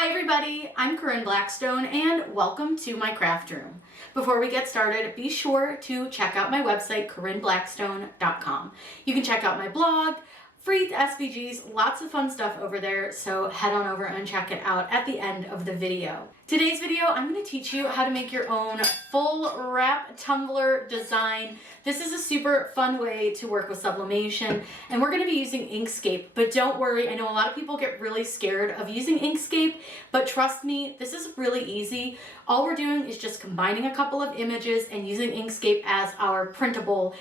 Hi everybody, I'm Corinne Blackstone and welcome to my craft room. Before we get started, be sure to check out my website, CorinneBlackstone.com. You can check out my blog, free SVGs, lots of fun stuff over there, so head on over and check it out at the end of the video. Today's video, I'm going to teach you how to make your own full wrap tumbler design. This is a super fun way to work with sublimation, and we're going to be using Inkscape, but don't worry, I know a lot of people get really scared of using Inkscape, but trust me, this is really easy. All we're doing is just combining a couple of images and using Inkscape as our printable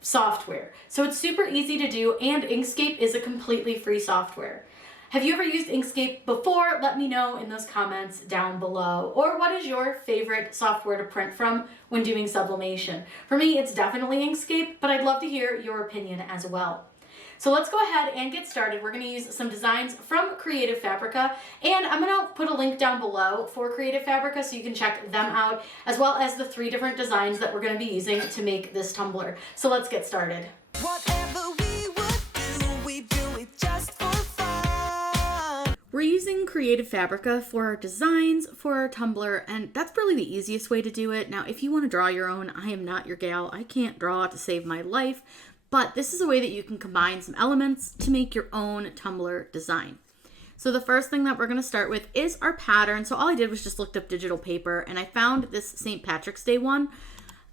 software. So it's super easy to do, and Inkscape is a completely free software. Have you ever used Inkscape before? Let me know in those comments down below. Or what is your favorite software to print from when doing sublimation? For me, it's definitely Inkscape, but I'd love to hear your opinion as well. So let's go ahead and get started. We're going to use some designs from Creative Fabrica, and I'm going to put a link down below for Creative Fabrica so you can check them out, as well as the 3 different designs that we're going to be using to make this tumbler. So let's get started. Whatever we would do, we do it just for fun. We're using Creative Fabrica for our designs for our tumbler, and that's really the easiest way to do it. Now, if you want to draw your own, I am not your gal. I can't draw to save my life. But this is a way that you can combine some elements to make your own tumbler design. So the first thing that we're going to start with is our pattern. So all I did was just looked up digital paper, and I found this St. Patrick's Day one.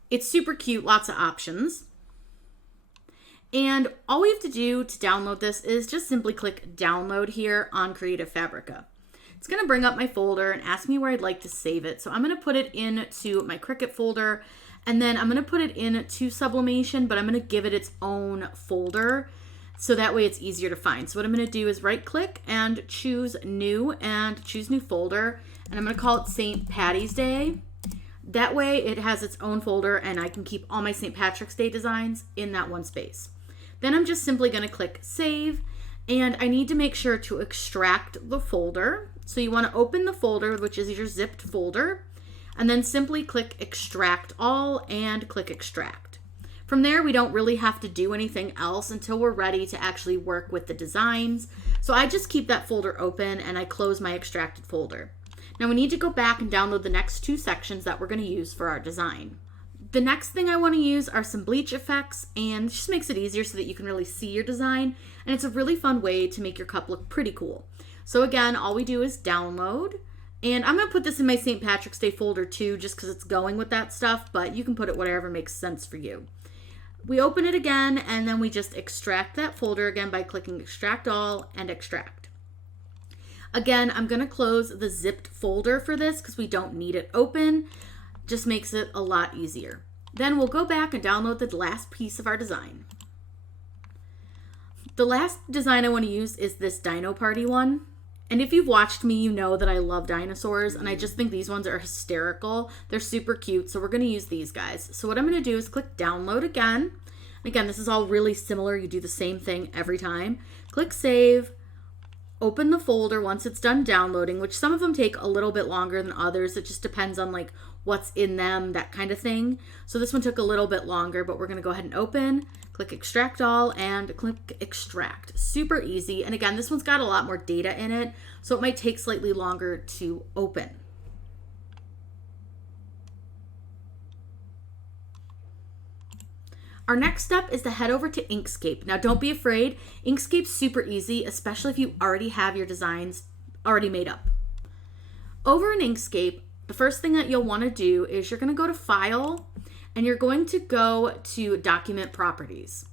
It's super cute, lots of options. And all we have to do to download this is just simply click download here on Creative Fabrica. It's going to bring up my folder and ask me where I'd like to save it. So I'm going to put it into my CRICUT folder. And then I'm going to put it into sublimation, but I'm going to give it its own folder so that way it's easier to find. So what I'm going to do is right click and choose new and choose new folder. And I'm going to call it St. Patty's Day. That way it has its own folder and I can keep all my St. Patrick's Day designs in that one space. Then I'm just simply going to click save, and I need to make sure to extract the folder. So you want to open the folder, which is your zipped folder. And then simply click extract all and click extract. From there, we don't really have to do anything else until we're ready to actually work with the designs. So I just keep that folder open and I close my extracted folder. Now we need to go back and download the next 2 sections that we're going to use for our design. The next thing I want to use are some bleach effects, and it just makes it easier so that you can really see your design. And it's a really fun way to make your cup look pretty cool. So again, all we do is download. And I'm going to put this in my St. Patrick's Day folder too, just because it's going with that stuff, but you can put it whatever makes sense for you. We open it again, and then we just extract that folder again by clicking extract all and extract. Again, I'm going to close the zipped folder for this because we don't need it open. Just makes it a lot easier. Then we'll go back and download the last piece of our design. The last design I want to use is this Dino Party one. And if you've watched me, you know that I love dinosaurs, and I just think these ones are hysterical. They're super cute, so we're going to use these guys. So what I'm going to do is click download again. Again, this is all really similar. You do the same thing every time. Click save, open the folder once it's done downloading, which some of them take a little bit longer than others. It just depends on like what's in them, that kind of thing. So this one took a little bit longer, but we're going to go ahead and open. Click extract all and click extract. Super easy. And again, this one's got a lot more data in it, so it might take slightly longer to open. Our next step is to head over to Inkscape. Now don't be afraid, Inkscape's super easy, especially if you already have your designs already made up. Over in Inkscape, the first thing that you'll want to do is you're going to go to File, and you're going to go to Document Properties.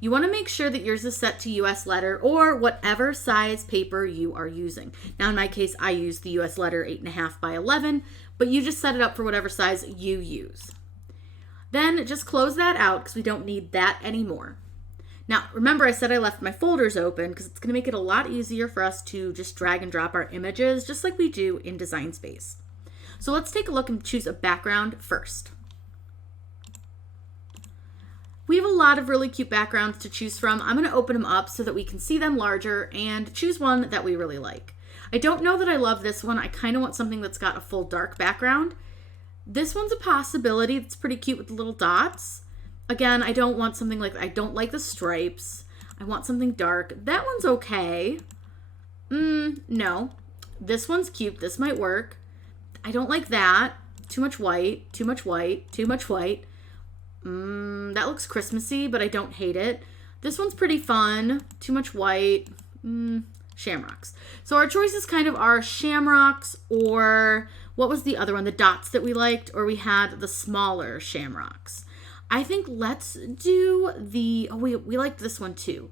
You want to make sure that yours is set to US letter or whatever size paper you are using. Now in my case, I use the US letter 8.5 by 11, but you just set it up for whatever size you use. Then just close that out because we don't need that anymore. Now remember, I said I left my folders open because it's going to make it a lot easier for us to just drag and drop our images just like we do in Design Space. So let's take a look and choose a background first. We have a lot of really cute backgrounds to choose from. I'm going to open them up so that we can see them larger and choose one that we really like. I don't know that I love this one. I kind of want something that's got a full dark background. This one's a possibility. It's pretty cute with the little dots. Again, I don't want something like, I don't like the stripes. I want something dark. That one's okay. No. This one's cute. This might work. I don't like that. Too much white, too much white, too much white. That looks Christmassy, but I don't hate it. This one's pretty fun. Too much white. Shamrocks. So our choices kind of are shamrocks, or what was the other one? The dots that we liked, or we had the smaller shamrocks. I think let's do the, oh wait, we liked this one too.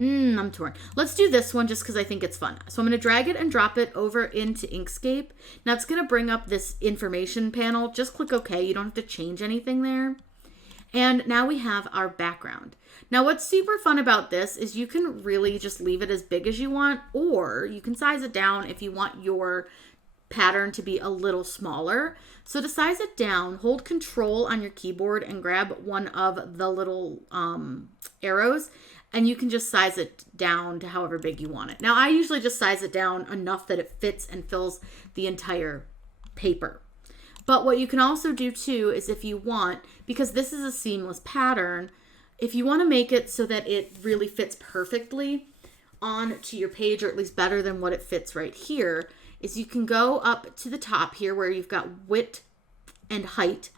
I'm torn. Let's do this one just because I think it's fun. So I'm going to drag it and drop it over into Inkscape. Now it's going to bring up this information panel. Just click OK. You don't have to change anything there. And now we have our background. Now what's super fun about this is you can really just leave it as big as you want, or you can size it down if you want your pattern to be a little smaller. So to size it down, hold Control on your keyboard and grab one of the little arrows, and you can just size it down to however big you want it. Now I usually just size it down enough that it fits and fills the entire paper. But what you can also do too is if you want, because this is a seamless pattern, if you want to make it so that it really fits perfectly onto your page, or at least better than what it fits right here, is you can go up to the top here where you've got width and height,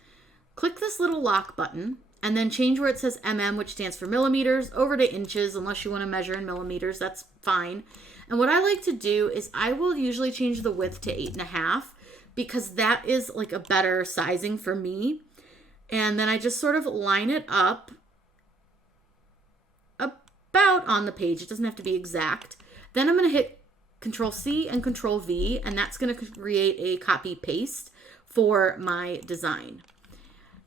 click this little lock button, and then change where it says mm, which stands for millimeters, over to inches, unless you want to measure in millimeters, that's fine. And what I like to do is I will usually change the width to 8.5, because that is like a better sizing for me. And then I just sort of line it up about on the page. It doesn't have to be exact. Then I'm going to hit Control C and Control V, and that's going to create a copy paste for my design.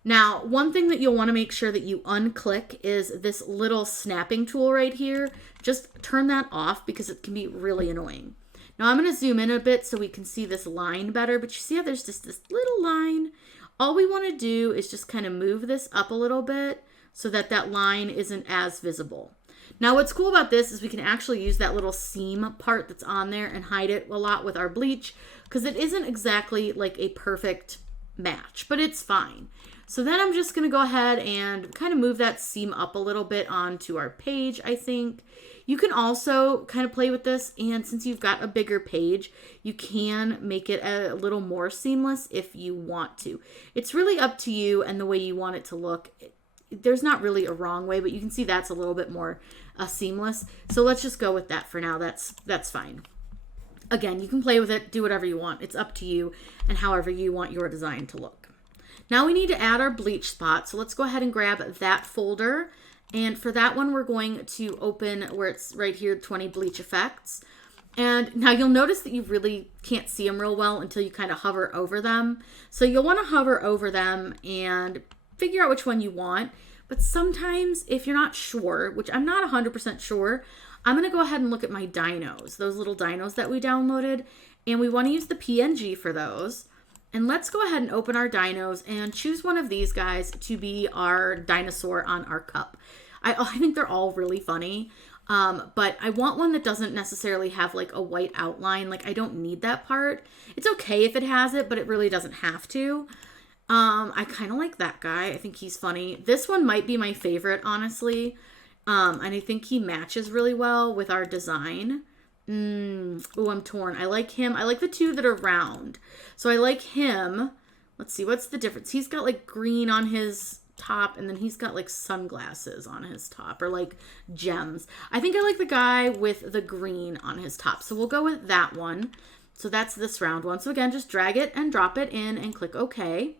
Now, one thing that you'll want to make sure that you unclick is this little snapping tool right here. Just turn that off because it can be really annoying. Now I'm going to zoom in a bit so we can see this line better, but you see how there's just this little line? All we want to do is just kind of move this up a little bit so that that line isn't as visible. Now what's cool about this is we can actually use that little seam part that's on there and hide it a lot with our bleach, because it isn't exactly like a perfect match, but it's fine. So then I'm just going to go ahead and kind of move that seam up a little bit onto our page, I think. You can also kind of play with this, and since you've got a bigger page, you can make it a little more seamless if you want to. It's really up to you and the way you want it to look. There's not really a wrong way, but you can see that's a little bit more seamless. So let's just go with that for now. That's fine. Again, you can play with it, do whatever you want. It's up to you and however you want your design to look. Now we need to add our bleach spot. So let's go ahead and grab that folder. And for that one, we're going to open where it's right here, 20 bleach effects. And now you'll notice that you really can't see them real well until you kind of hover over them. So you'll want to hover over them and figure out which one you want. But sometimes if you're not sure, which I'm not 100% sure, I'm going to go ahead and look at my dinos, those little dinos that we downloaded. And we want to use the PNG for those. And let's go ahead and open our dinos and choose one of these guys to be our dinosaur on our cup. I think they're all really funny, but I want one that doesn't necessarily have like a white outline. Like I don't need that part. It's okay if it has it, but it really doesn't have to. I kind of like that guy. I think he's funny. This one might be my favorite, honestly. And I think he matches really well with our design. Oh, I'm torn. I like him. I like the two that are round. So I like him. Let's see, what's the difference? He's got like green on his top, and then he's got like sunglasses on his top, or like gems. I think I like the guy with the green on his top. So we'll go with that one. So that's this round one. So again, just drag it and drop it in and click OK.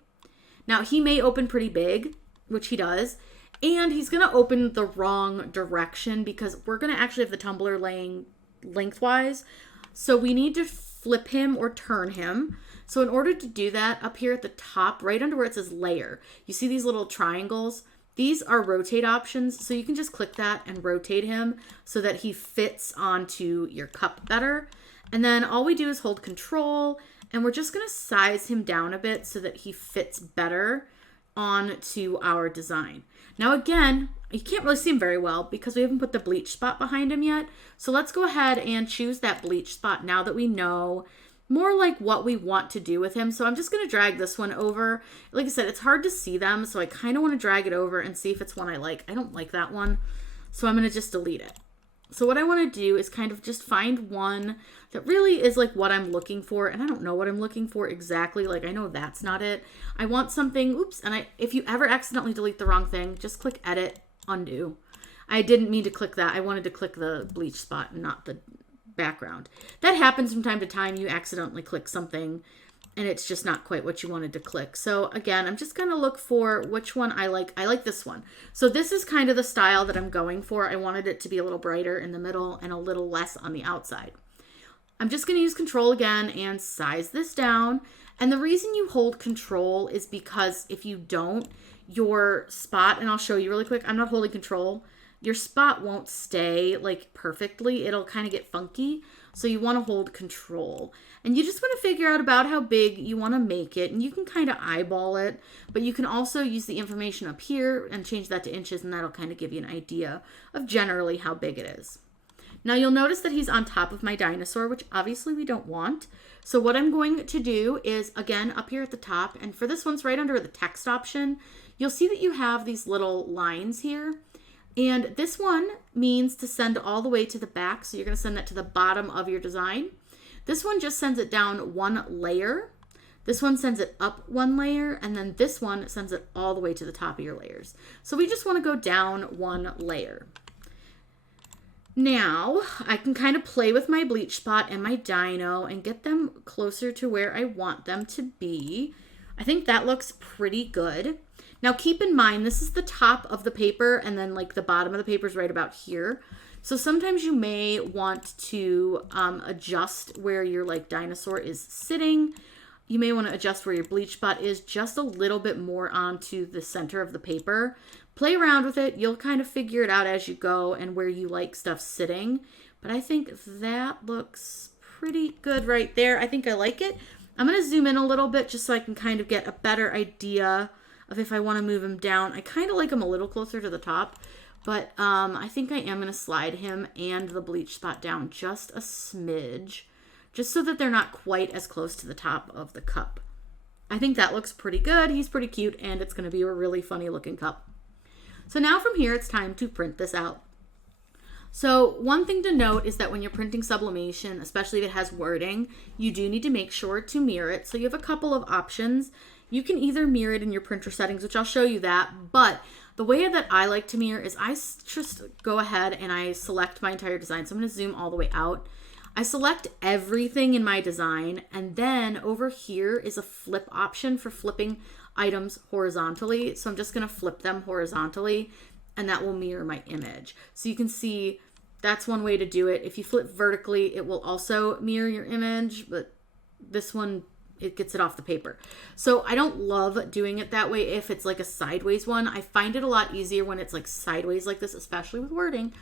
Now he may open pretty big, which he does. And he's going to open the wrong direction because we're going to actually have the tumbler laying lengthwise. So we need to flip him or turn him. So in order to do that, up here at the top, right under where it says layer, you see these little triangles? These are rotate options. So you can just click that and rotate him so that he fits onto your cup better. And then all we do is hold Control, and we're just going to size him down a bit so that he fits better onto our design. Now again, you can't really see him very well because we haven't put the bleach spot behind him yet. So let's go ahead and choose that bleach spot now that we know more like what we want to do with him. So I'm just going to drag this one over. Like I said, it's hard to see them, so I kind of want to drag it over and see if it's one I like. I don't like that one, so I'm going to just delete it. So what I want to do is kind of just find one that really is like what I'm looking for. And I don't know what I'm looking for exactly. Like I know that's not it. I want something, oops. And if you ever accidentally delete the wrong thing, just click edit, undo. I didn't mean to click that. I wanted to click the bleach spot and not the background. That happens from time to time. You accidentally click something and it's just not quite what you wanted to click. So again, I'm just going to look for which one I like. I like this one. So this is kind of the style that I'm going for. I wanted it to be a little brighter in the middle and a little less on the outside. I'm just going to use control again and size this down. And the reason you hold control is because if you don't, your spot, and I'll show you really quick, I'm not holding control. Your spot won't stay like perfectly. It'll kind of get funky. So you want to hold control. And you just want to figure out about how big you want to make it. And you can kind of eyeball it. But you can also use the information up here and change that to inches. And that'll kind of give you an idea of generally how big it is. Now you'll notice that he's on top of my dinosaur, which obviously we don't want. So what I'm going to do is, again, up here at the top. And for this one's right under the text option. You'll see that you have these little lines here. And this one means to send all the way to the back. So you're going to send that to the bottom of your design. This one just sends it down one layer. This one sends it up one layer. And then this one sends it all the way to the top of your layers. So we just want to go down one layer. Now I can kind of play with my bleach spot and my dino and get them closer to where I want them to be. I think that looks pretty good. Now keep in mind, this is the top of the paper and then like the bottom of the paper is right about here. So sometimes you may want to adjust where your like dinosaur is sitting. You may want to adjust where your bleach spot is just a little bit more onto the center of the paper. Play around with it. You'll kind of figure it out as you go and where you like stuff sitting. But I think that looks pretty good right there. I think I like it. I'm going to zoom in a little bit just so I can kind of get a better idea of if I want to move him down. I kind of like him a little closer to the top, but I think I am going to slide him and the bleach spot down just a smidge, just so that they're not quite as close to the top of the cup. I think that looks pretty good. He's pretty cute, and it's going to be a really funny looking cup. So now from here, it's time to print this out. So one thing to note is that when you're printing sublimation, especially if it has wording, you do need to make sure to mirror it. So you have a couple of options. You can either mirror it in your printer settings, which I'll show you that, but the way that I like to mirror is I just go ahead and I select my entire design. So I'm going to zoom all the way out. I select everything in my design, and then over here is a flip option for flipping items horizontally. So I'm just going to flip them horizontally, and that will mirror my image. So you can see that's one way to do it. If you flip vertically, it will also mirror your image, but this one, it gets it off the paper. So I don't love doing it that way if it's like a sideways one. I find it a lot easier when it's like sideways like this, especially with wording,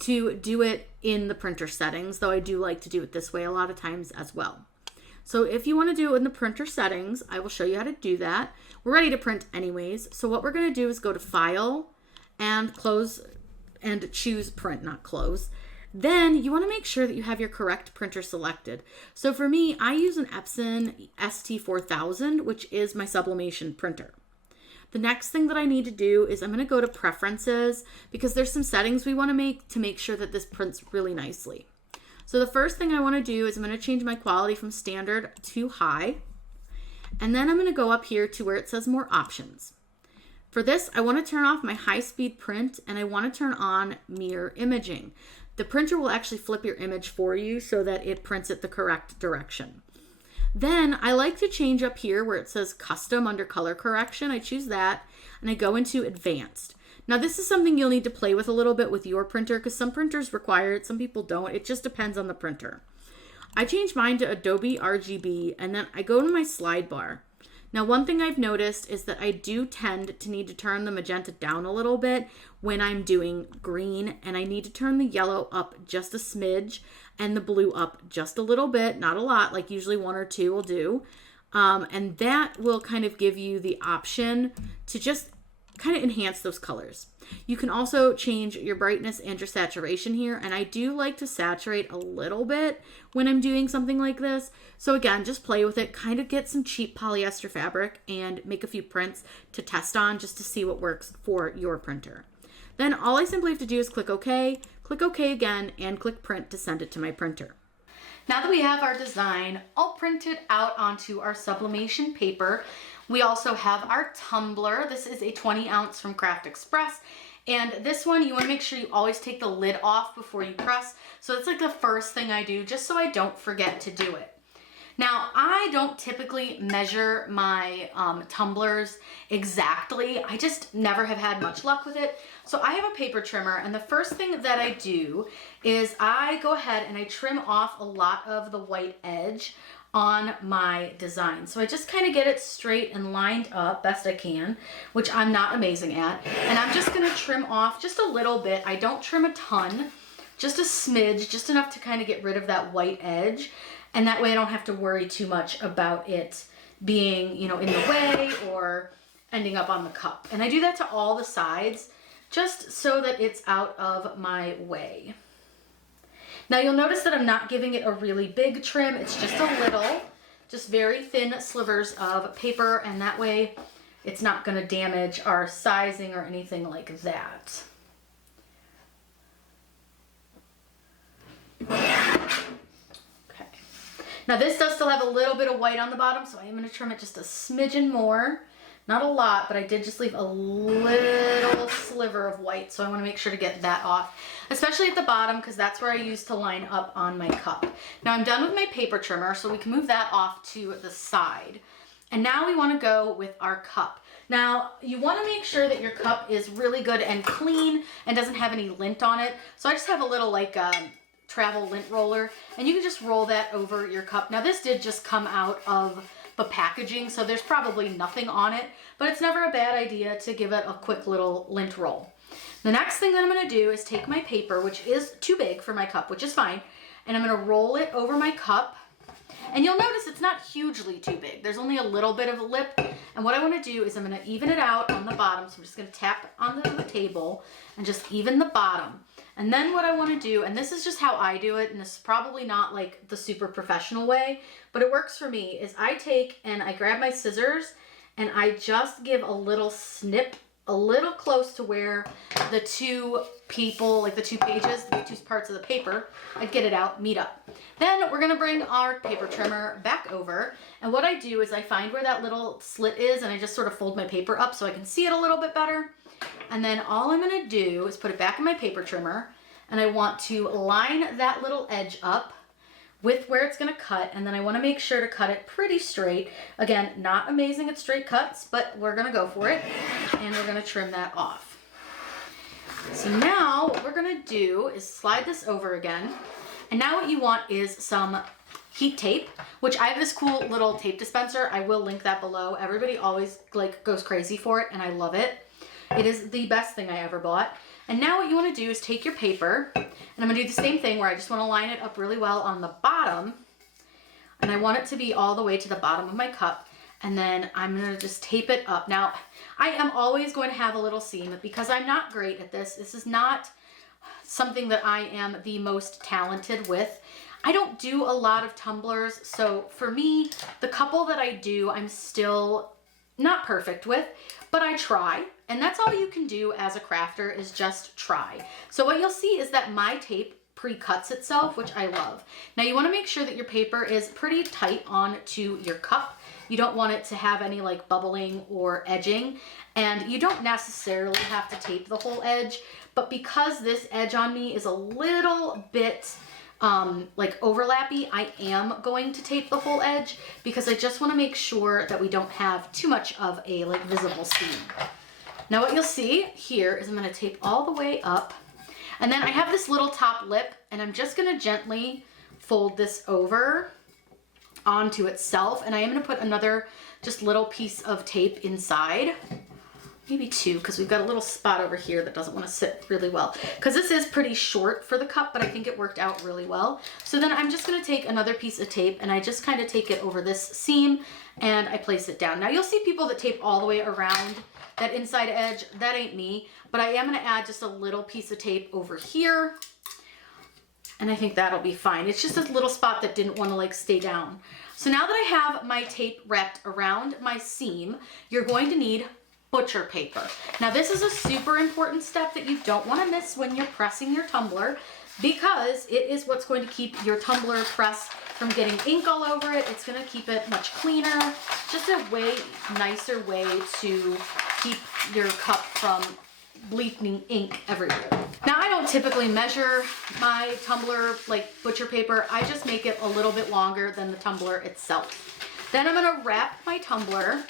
to do it in the printer settings, though I do like to do it this way a lot of times as well. So if you want to do it in the printer settings, I will show you how to do that. We're ready to print anyways. So what we're going to do is go to File and Close and choose Print, not Close. Then you want to make sure that you have your correct printer selected. So for me, I use an Epson ST4000, which is my sublimation printer. The next thing that I need to do is I'm going to go to Preferences because there's some settings we want to make sure that this prints really nicely. So the first thing I want to do is I'm going to change my quality from standard to high. And then I'm going to go up here to where it says More Options. For this, I want to turn off my high-speed print and I want to turn on mirror imaging. The printer will actually flip your image for you so that it prints it the correct direction. Then I like to change up here where it says Custom under Color Correction. I choose that and I go into Advanced. Now this is something you'll need to play with a little bit with your printer because some printers require it, some people don't. It just depends on the printer. I change mine to Adobe RGB and then I go to my slide bar. Now, one thing I've noticed is that I do tend to need to turn the magenta down a little bit when I'm doing green, and I need to turn the yellow up just a smidge and the blue up just a little bit, not a lot, like usually one or two will do. And that will kind of give you the option to just kind of enhance those colors. You can also change your brightness and your saturation here, and I do like to saturate a little bit when I'm doing something like this. So again, just play with it, kind of get some cheap polyester fabric and make a few prints to test on just to see what works for your printer. Then all I simply have to do is click OK click OK again, and click print to send it to my printer. Now that we have our design all printed out onto our sublimation paper, we also have our tumbler. This is a 20 ounce from Craft Express. And this one, you want to make sure you always take the lid off before you press. So it's like the first thing I do, just so I don't forget to do it. Now, I don't typically measure my tumblers exactly. I just never have had much luck with it. So I have a paper trimmer, and the first thing that I do is I go ahead and I trim off a lot of the white edge on my design. So I just kind of get it straight and lined up best I can, which I'm not amazing at. And I'm just gonna trim off just a little bit. I don't trim a ton, just a smidge, just enough to kind of get rid of that white edge. And that way I don't have to worry too much about it being, you know, in the way or ending up on the cup. And I do that to all the sides, just so that it's out of my way. Now you'll notice that I'm not giving it a really big trim. It's just a little, just very thin slivers of paper, and that way it's not gonna damage our sizing or anything like that. Okay. Now this does still have a little bit of white on the bottom, so I am gonna trim it just a smidgen more. Not a lot, but I did just leave a little sliver of white, so I want to make sure to get that off, especially at the bottom, because that's where I use to line up on my cup. Now I'm done with my paper trimmer, so we can move that off to the side. And now we want to go with our cup. Now you want to make sure that your cup is really good and clean and doesn't have any lint on it. So I just have a little like travel lint roller, and you can just roll that over your cup. Now this did just come out of the packaging, so there's probably nothing on it, but it's never a bad idea to give it a quick little lint roll. The next thing that I'm going to do is take my paper, which is too big for my cup, which is fine, and I'm going to roll it over my cup. And you'll notice it's not hugely too big. There's only a little bit of a lip, and what I want to do is I'm going to even it out on the bottom. So I'm just going to tap onto the table and just even the bottom. And then what I want to do, and this is just how I do it, and this is probably not like the super professional way, but it works for me, is I take and I grab my scissors and I just give a little snip, a little close to where the two people, like the two pages, the two parts of the paper, I get it out, meet up. Then we're gonna bring our paper trimmer back over, and what I do is I find where that little slit is, and I just sort of fold my paper up so I can see it a little bit better. And then all I'm gonna do is put it back in my paper trimmer, and I want to line that little edge up with where it's gonna cut, and then I wanna make sure to cut it pretty straight. Again, not amazing at straight cuts, but we're gonna go for it, and we're gonna trim that off. So now what we're gonna do is slide this over again, and now what you want is some heat tape, which I have this cool little tape dispenser. I will link that below. Everybody always like goes crazy for it, and I love it. It is the best thing I ever bought. And now what you want to do is take your paper, and I'm going to do the same thing where I just want to line it up really well on the bottom, and I want it to be all the way to the bottom of my cup, and then I'm going to just tape it up. Now, I am always going to have a little seam because I'm not great at this. This is not something that I am the most talented with. I don't do a lot of tumblers, so for me, the couple that I do, I'm still not perfect with, but I try. And that's all you can do as a crafter, is just try. So what you'll see is that my tape pre-cuts itself, which I love. Now you want to make sure that your paper is pretty tight onto your cup. You don't want it to have any like bubbling or edging, and you don't necessarily have to tape the whole edge, but because this edge on me is a little bit like overlappy, I am going to tape the whole edge because I just want to make sure that we don't have too much of a like visible seam. Now what you'll see here is I'm going to tape all the way up, and then I have this little top lip, and I'm just going to gently fold this over onto itself, and I am going to put another just little piece of tape inside, maybe two, because we've got a little spot over here that doesn't want to sit really well, because this is pretty short for the cup, but I think it worked out really well. So then I'm just going to take another piece of tape, and I just kind of take it over this seam and I place it down. Now you'll see people that tape all the way around that inside edge. That ain't me, but I am going to add just a little piece of tape over here, and I think that'll be fine. It's just a little spot that didn't want to like stay down. So now that I have my tape wrapped around my seam, you're going to need butcher paper. Now this is a super important step that you don't want to miss when you're pressing your tumbler, because it is what's going to keep your tumbler press from getting ink all over it. It's going to keep it much cleaner. Just a way nicer way to keep your cup from bleeding ink everywhere. Now I don't typically measure my tumbler like butcher paper. I just make it a little bit longer than the tumbler itself. Then I'm going to wrap my tumbler,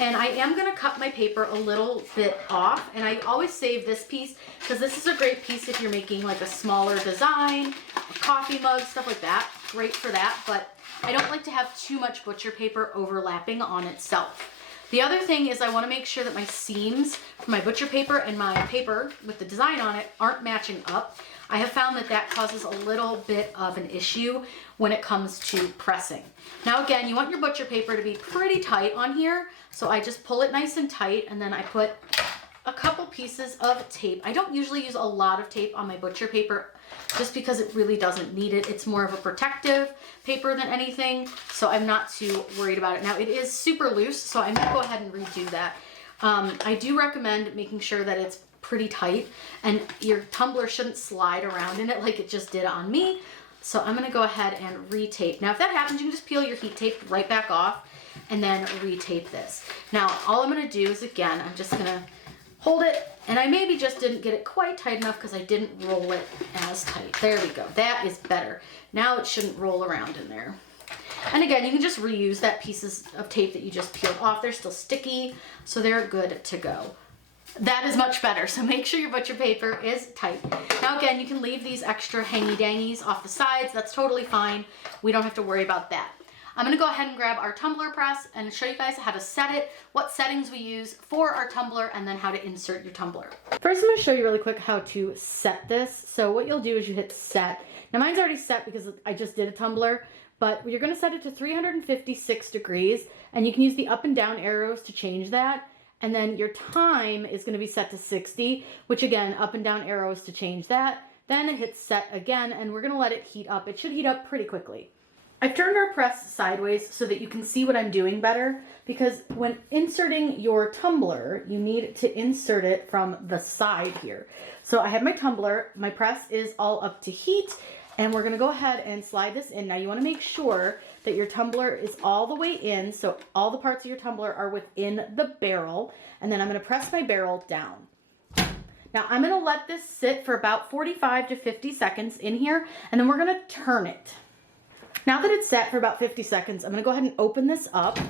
and I am going to cut my paper a little bit off, and I always save this piece because this is a great piece if you're making like a smaller design, a coffee mug, stuff like that. Great for that, but I don't like to have too much butcher paper overlapping on itself. The other thing is I want to make sure that my seams for my butcher paper and my paper with the design on it aren't matching up. I have found that that causes a little bit of an issue when it comes to pressing. Now again, you want your butcher paper to be pretty tight on here, so I just pull it nice and tight, and then I put a couple pieces of tape. I don't usually use a lot of tape on my butcher paper just because it really doesn't need it. It's more of a protective paper than anything, so I'm not too worried about it. Now it is super loose, so I'm gonna go ahead and redo that. I do recommend making sure that it's pretty tight, and your tumbler shouldn't slide around in it like it just did on me. So I'm gonna go ahead and retape. Now if that happens, you can just peel your heat tape right back off and then retape this. Now all I'm gonna do is, again, I'm just gonna hold it, and I maybe just didn't get it quite tight enough because I didn't roll it as tight. There we go, that is better. Now it shouldn't roll around in there. And again, you can just reuse that pieces of tape that you just peeled off. They're still sticky, so they're good to go. That is much better, so make sure your butcher paper is tight. Now again, you can leave these extra hangy-dangies off the sides. That's totally fine. We don't have to worry about that. I'm gonna go ahead and grab our tumbler press and show you guys how to set it, what settings we use for our tumbler, and then how to insert your tumbler. First, I'm gonna show you really quick how to set this. So what you'll do is you hit set. Now mine's already set because I just did a tumbler, but you're gonna set it to 356 degrees, and you can use the up and down arrows to change that. And then your time is gonna be set to 60, which again, up and down arrows to change that. Then hit set again, and we're gonna let it heat up. It should heat up pretty quickly. I've turned our press sideways so that you can see what I'm doing better, because when inserting your tumbler, you need to insert it from the side here. So I have my tumbler, my press is all up to heat, and we're gonna go ahead and slide this in. Now you wanna make sure that your tumbler is all the way in, so all the parts of your tumbler are within the barrel, and then I'm gonna press my barrel down. Now I'm gonna let this sit for about 45 to 50 seconds in here, and then we're gonna turn it. Now that it's set for about 50 seconds, I'm gonna go ahead and open this up,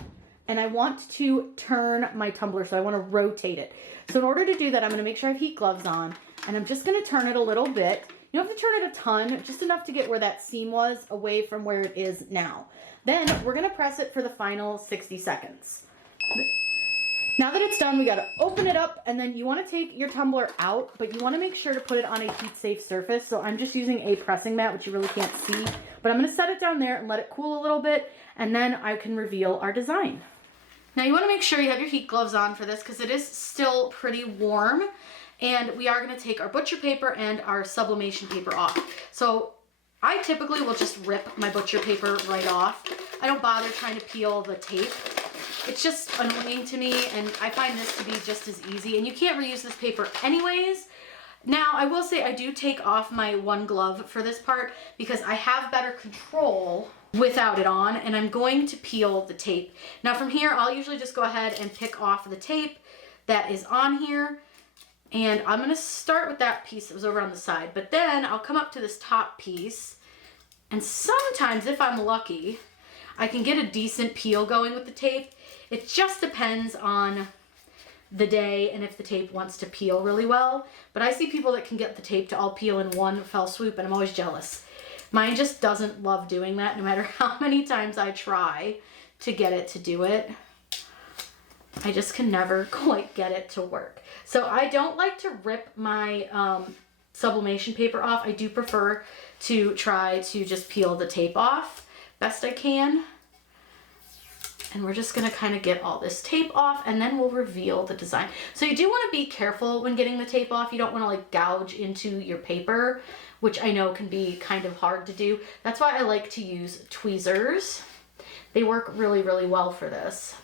and I want to turn my tumbler, so I wanna rotate it. So in order to do that, I'm gonna make sure I have heat gloves on, and I'm just gonna turn it a little bit. You don't have to turn it a ton, just enough to get where that seam was away from where it is now. Then we're gonna press it for the final 60 seconds. Now that it's done, we gotta open it up, and then you wanna take your tumbler out, but you wanna make sure to put it on a heat-safe surface. So I'm just using a pressing mat, which you really can't see, but I'm gonna set it down there and let it cool a little bit, and then I can reveal our design. Now you wanna make sure you have your heat gloves on for this because it is still pretty warm, and we are gonna take our butcher paper and our sublimation paper off. So I typically will just rip my butcher paper right off. I don't bother trying to peel the tape. It's just annoying to me, and I find this to be just as easy, and you can't reuse this paper anyways. Now, I will say I do take off my one glove for this part because I have better control without it on, and I'm going to peel the tape. Now from here, I'll usually just go ahead and pick off the tape that is on here, and I'm gonna start with that piece that was over on the side, but then I'll come up to this top piece, and sometimes, if I'm lucky, I can get a decent peel going with the tape. It just depends on the day and if the tape wants to peel really well. But I see people that can get the tape to all peel in one fell swoop, and I'm always jealous. Mine just doesn't love doing that, no matter how many times I try to get it to do it. I just can never quite get it to work. So I don't like to rip my sublimation paper off. I do prefer to try to just peel the tape off best I can. And we're just gonna kind of get all this tape off, and then we'll reveal the design. So you do wanna be careful when getting the tape off. You don't wanna like gouge into your paper, which I know can be kind of hard to do. That's why I like to use tweezers. They work really, really well for this.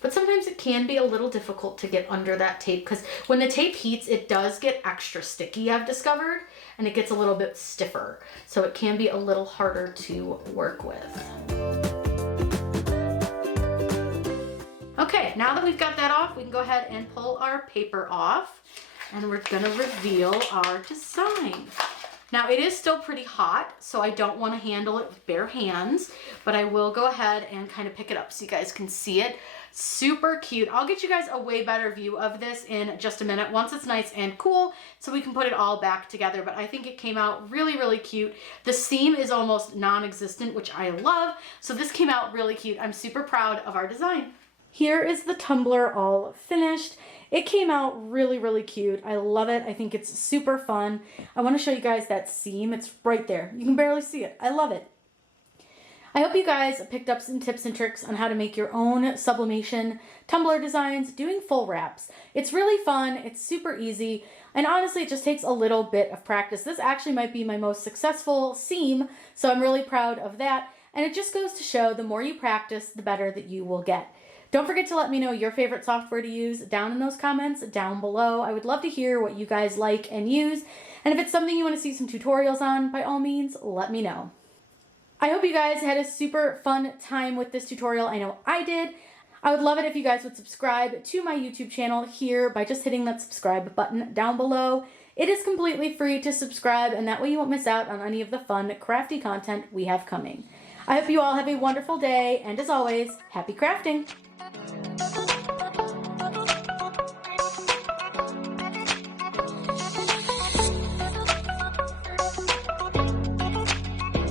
But sometimes it can be a little difficult to get under that tape because when the tape heats, it does get extra sticky, I've discovered, and it gets a little bit stiffer. So it can be a little harder to work with. Okay, now that we've got that off, we can go ahead and pull our paper off, and we're gonna reveal our design. Now it is still pretty hot, so I don't want to handle it with bare hands, but I will go ahead and kind of pick it up so you guys can see it. Super cute. I'll get you guys a way better view of this in just a minute once it's nice and cool so we can put it all back together, but I think it came out really, really cute. The seam is almost non-existent, which I love, so this came out really cute. I'm super proud of our design. Here is the tumbler all finished. It came out really, really cute. I love it. I think it's super fun. I want to show you guys that seam. It's right there. You can barely see it. I love it. I hope you guys picked up some tips and tricks on how to make your own sublimation tumbler designs doing full wraps. It's really fun. It's super easy. And honestly, it just takes a little bit of practice. This actually might be my most successful seam, so I'm really proud of that. And it just goes to show the more you practice, the better that you will get. Don't forget to let me know your favorite software to use down in those comments down below. I would love to hear what you guys like and use. And if it's something you want to see some tutorials on, by all means, let me know. I hope you guys had a super fun time with this tutorial. I know I did. I would love it if you guys would subscribe to my YouTube channel here by just hitting that subscribe button down below. It is completely free to subscribe, and that way you won't miss out on any of the fun, crafty content we have coming. I hope you all have a wonderful day, and as always, happy crafting!